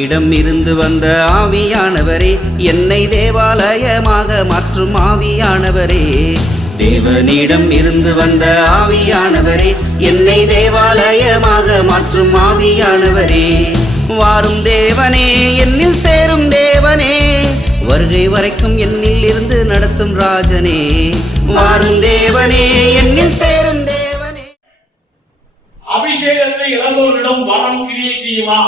தேவனிடம் இருந்து வந்த ஆவியானவரே, என்னை தேவாலயமாக மாற்றும் ஆவியானவரே. தேவனிடம் இருந்து வந்த ஆவியானவரே, என்னை தேவாலயமாக மாற்றும் ஆவியானவரே. வாரும் தேவனே, என்னில் சேரும் தேவனே, வருகை வரைக்கும் என்னில் இருந்து நடத்தும் ராஜனே. வாரும் தேவனே, என்னில் சேரும் தேவனே. அபிஷேகத்தை இழந்தவர்களிடம் வரம் கிரியை செய்யுமா?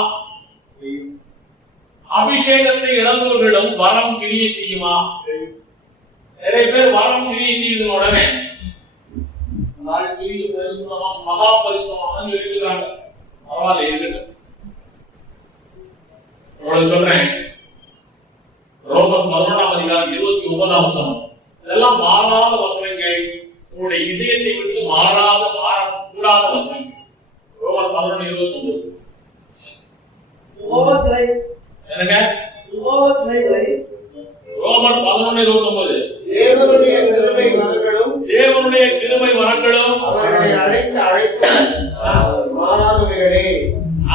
அபிஷேகத்தை இழந்தவர்களிடம் வரம் கிரியை செய்யுமா? நிறைய பேர் வரம் கிரியை செய்த உடனே மகா பரிசுத்தமாக இருக்கிறாங்க. பரவாயில்ல, இருக்கட்டும். சொல்றேன், ரோமர் 11:29 இதெல்லாம் மாறாத வசனங்கள். உங்களுடைய இதயத்தை விட்டு மாறாத மாறக்கூடாத வசனங்கள். ரோமர் 11:29 என்னங்க? ரோமர் 11:29 தேவனுடைய கிருபை வரங்களும்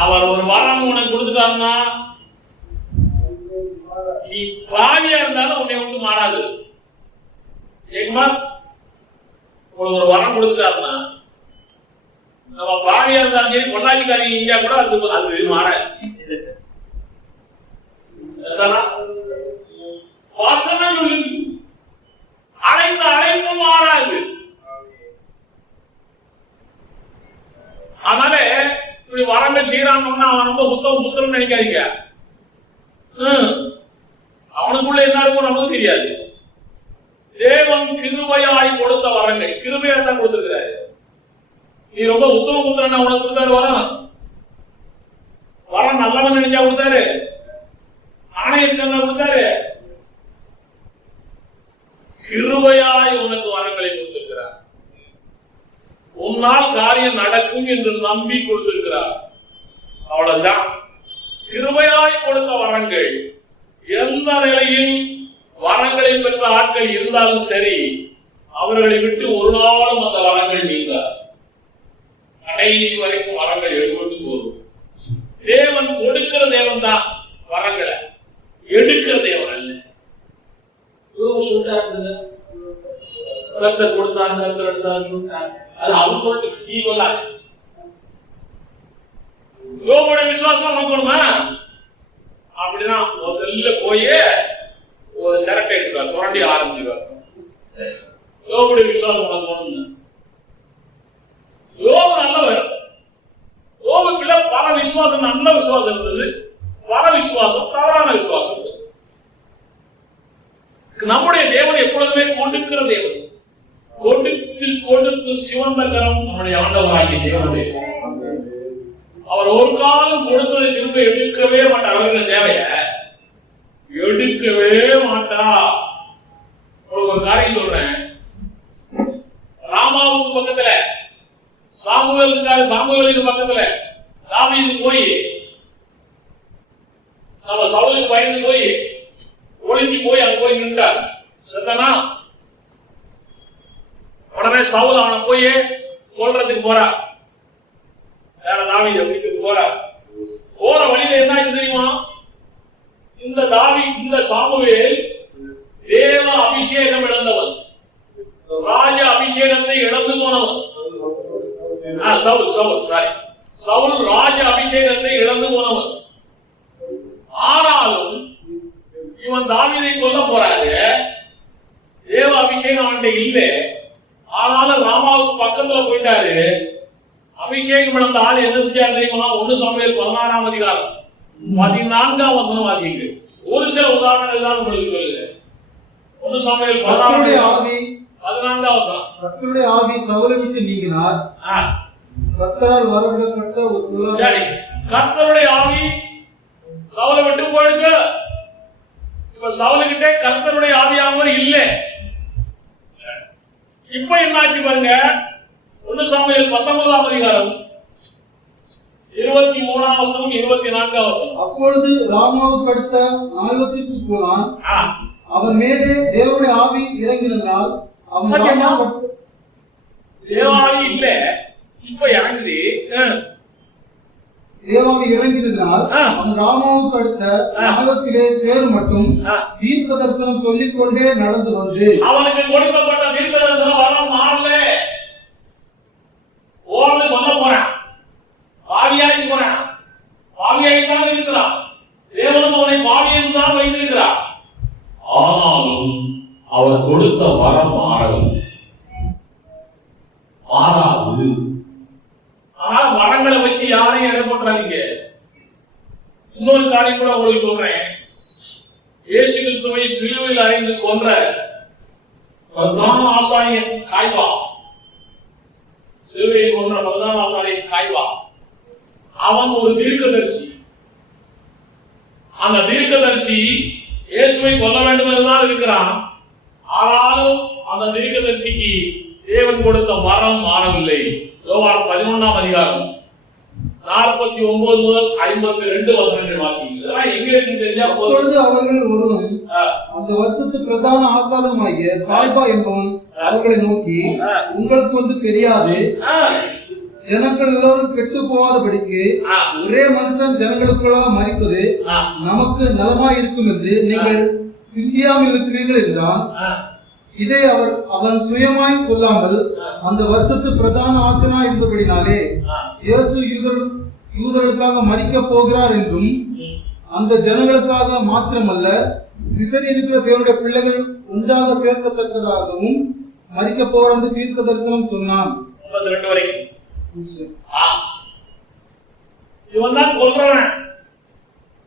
அவர் ஒரு வரம் உனக்கு கொடுத்துட்டாருன்னா, நீ பாவியா இருந்தாலும் உன்னை விட்டு மாறாது. ஒரு வரம் கொடுத்துட்டாருன்னா, நம்ம பாவியா இருந்தாலும் சரி, பொண்டாட்டிக்காரி இந்தியா கூட அது மாறாது. வசனங்கள் அழைத்த அழைப்பு மாறாது. அதனால இப்படி வரங்கள் செய்யறான்னு அவன் ரொம்ப புத்தகம் நினைக்காதீங்க. அவனுக்குள்ள என்ன இருக்கும் நமக்கு தெரியாது. தேவன் கிருபையாய் கொடுத்த வரங்கள், கிருபையா தான் கொடுத்திருக்கிறாரு. நீ ரொம்ப உத்தம புத்திரன் உனக்கு கொடுத்தாரு வரம் நல்லவன் நினைச்சா கொடுத்தாரு, ஆணையஸ்தன் கொடுத்தாரு. கிருபையாய் உனக்கு வரங்களை கொடுத்திருக்கிறார். உன்னால் காரியம் நடக்கும் என்று நம்பி கொடுத்திருக்கிறார். அவ்வளவுதான். கிருபையாய் கொடுத்த வரங்கள். எந்த நிலையில் வரங்களை பெற்ற ஆட்கள் இருந்தாலும் சரி, அவர்களை விட்டு ஒரு நாளும் அந்த வரங்கள் நீங்காது. கடைசி வரைக்கும் வரங்கள் எடுத்து போதும். தேவன் கொடுக்கிற தேவன் தான் வரங்களை, எடுக்கிற தேவன் அல்ல. சொல்றாரு, கொடுத்தாங்க, அது அவங்க சொல்லிட்டு நீ சொல்லாது. யோபோட விசுவாசம் நோக்கணுமா? அப்படிதான் முதல்ல போய் ஒரு சிரட்டை எடுத்துக்கா, சுரண்டி ஆரம்பிச்சுக்கா. யோபுடைய விசுவாசம் உனக்கு யோபு நல்லவர். யோபுக்குள்ள பல விசுவாசம், நல்ல விசுவாசம் இருந்தது, பல விசுவாசம், தவறான விசுவாசம். நம்முடைய தேவன் எப்பொழுதுமே கொடுக்கிற தேவன். கொடுத்து சிவந்த கரம் நம்முடைய ஆண்டவராகிய தேவனுடைய. அவர் ஒரு காலம் கொடுத்ததை திரும்ப எடுக்கவே மாட்டார். அவர்கள் தேவைய எடுக்கவே மாட்டா. ஒரு காரியம் சொல்றேன், ராமாவுக்கு பக்கத்துல சாமுவேல் இருக்காரு, சாமுவேலுக்கு பக்கத்துல தாவீது போய் நம்ம சவுலுக்கு பயந்து போய் ஒளிஞ்சு போய் அங்க போய் நின்றார். செத்தானா? உடனே சவுல் அவனை போய் கொல்றதுக்கு போறா. வேற தாவீது வீட்டுக்கு போறா. போற வழியில என்ன ஆச்சு தெரியுமா? இந்த சாமுவேல் தேவ அபிஷேகம் இழந்தவன், ராஜ அபிஷேகத்தை இழந்து போனவன். சவுல் ராஜ அபிஷேகத்தை இழந்து போனவன். ஆனாலும் இவன் தாவீதை கொல்ல போறாரு. தேவ அபிஷேகம் அவன்கிட்ட இல்ல. ஆனாலும் ராமாவுக்கு பக்கத்துல போயிட்டாரு. அபிஷேகம் இழந்த ஆள் என்ன செஞ்சாரு தெரியுமா? 1 சாமுவேல் 16 14 வசனம் வாசிங்க. ஒரு சில உதாரணங்கள் தான் உங்களுக்கு சொல்லுங்க. 1 சாமுவேல் 14 வசனம். கர்த்தருடைய ஆவி சவுலை விட்டு நீங்கினார். கர்த்தரால் வரவிடப்பட்ட ஒரு குலம். சரி, கர்த்தருடைய ஆவி சவுலை விட்டு போயிடுங்க. இப்ப சவுலுக்கிட்ட கர்த்தருடைய ஆவியானவர் இல்ல. இப்ப என்னாச்சு பாருங்க. 1 சாமுவேல் 19 23 24. அப்பொழுது ராமாவுக்கு அடுத்த ஆயுதத்திற்கு போனான். அவன் மேலே தேவனுடைய ஆவி இறங்கினதால் அவன் தேவாவி இல்ல, இப்ப இறங்குது. தேவாவி இறங்கினதினால் அவன் ராமாவுக்கு அடுத்த நகரத்திலே சேரும் மட்டும் தீர்க்க தரிசனம் சொல்லிக் கொண்டே நடந்து வந்து அவனுக்கு கொடுக்கப்பட்ட தீர்க்க தரிசனம் வரம் மாறல. ஓடு பண்ண போறான், பாவியாகி போறான், பாவியாகித்தான் இருக்கிறான். தேவனும் அவனை பாவியில் தான் வைத்திருக்கிறார். ஆனாலும் அவர் கொடுத்த வரம் மாறாது. ஆனால் வரங்களை வச்சு யாரையும் எடை போட்டுறாதீங்க. இன்னொரு காரியம் கூட உங்களுக்கு சொல்றேன். இயேசு கிறிஸ்துவை சிலுவையில் அறைந்து கொன்ற பிரதான ஆசாரியன் காய்வா, சிலுவையில் கொன்ற பிரதான ஆசாரியன் காய்வா, அவன் ஒரு தீர்க்கதரிசி. அந்த தீர்க்கதரிசி இயேசுவை கொல்ல வேண்டும் என்றுதான் இருக்கிறான். ஆனாலும் அந்த தீர்க்கதரிசிக்கு தேவன் கொடுத்த வரம் மாறவில்லை. யோவான் 11ஆம் அதிகாரம் 49 முதல் 52 வசனங்கள் வாசிக்கிறீங்களா? எங்க இருக்கு தெரிஞ்சா அப்பொழுது அவர்கள் ஒருவன் அந்த வருஷத்து பிரதான ஆசாரமாகிய காய்பா என்பவன் அவர்களை நோக்கி, உங்களுக்கு வந்து தெரியாது, ஜனங்கள் எல்லோரும் கெட்டு போகாதபடிக்கு ஒரே மனுஷன் ஜனங்களுக்குள்ளாக மரிப்பது நமக்கு நலமாய் இருக்கும் என்று நீங்கள் சிந்தியாமல் இருக்கிறீர்கள் என்றான். இதை அவன் சுயமாய் சொல்லாமல் அந்த வருஷத்து பிரதான ஆசனா இருந்தபடினாலே இயேசு யூதர்களுக்காக மரிக்க போகிறார் என்றும் அந்த ஜனங்களுக்காக மாத்திரமல்ல சிதறி இருக்கிற தேவனுடைய பிள்ளைகள் உண்டாக சேர்க்கத்தக்கதாகவும் மரிக்க போற தீர்க்க தரிசனம் சொன்னான். 32 வரைக்கும் இவன் தான் கொல்றவன்,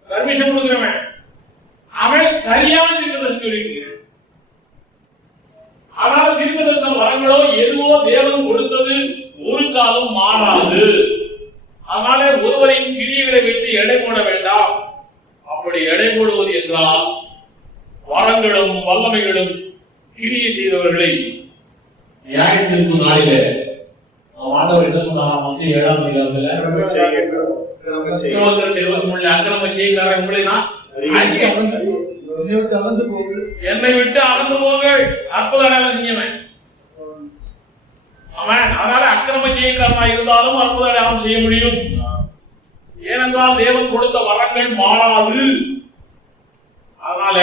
பர்மிஷன் கொடுக்கிறவன். அவன் சரியான தீர்க்க தரிசனம் சொல்லியிருக்கிறான். ஆனால் தீர்க்க தரிசன வரங்களோ எதுவோ தேவன் கொடுத்தது ஒரு காலம் மாறாது. அதனாலே ஒருவரின் கிரியைகளை வைத்து எடை போட வேண்டாம். அப்படி எடை போடுவது என்றால் வரங்களும் வல்லமைகளும் கிரியை செய்தவர்களை நியாயத்திற்கு நாளிலே ஆண்டவர் என்ன சொன்னார்? மத்திய 7ஆம் அதிகாரத்துல 23 அக்கிரம செய்யக்காரன் உங்களை நான் என்னை விட்டு அகன்று போங்கள், அற்புத அடையாளம் செஞ்சவன் அவன். அதனால அக்கிரம செய்யக்காரனா இருந்தாலும் அற்புத அடையாளம் செய்ய முடியும். ஏனென்றால் தேவன் கொடுத்த வரங்கள் மாறாது. அதனால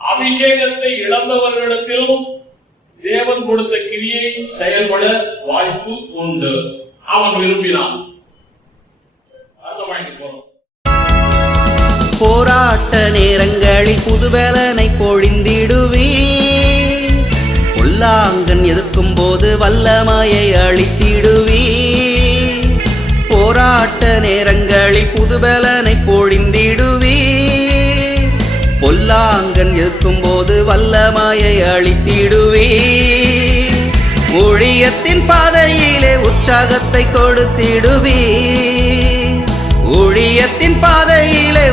அபிஷேகத்தை இழந்தவர்களிடத்திலும் தேவன் கொடுத்த கிரியை செயல்பட வாய்ப்பு உண்டு. அவன் விரும்பினான். போறோம். போராட்ட நேரங்களில் புதுபலனை பொழிந்திடுவே, பொல்லாங்கன் எதிர்க்கும் போது வல்லமையை அளித்திடுவே. போராட்ட நேரங்களில் புதுபலனை பொழிந்திடுவே, பொல்லாங்கன் எதிர்க்கும் போது வல்லமையை அளித்திடுவே. ஊழியத்தின் பாதையிலே உற்சாகத்தை கொடுத்திடுவே, ஊழியத்தின் பாதையிலே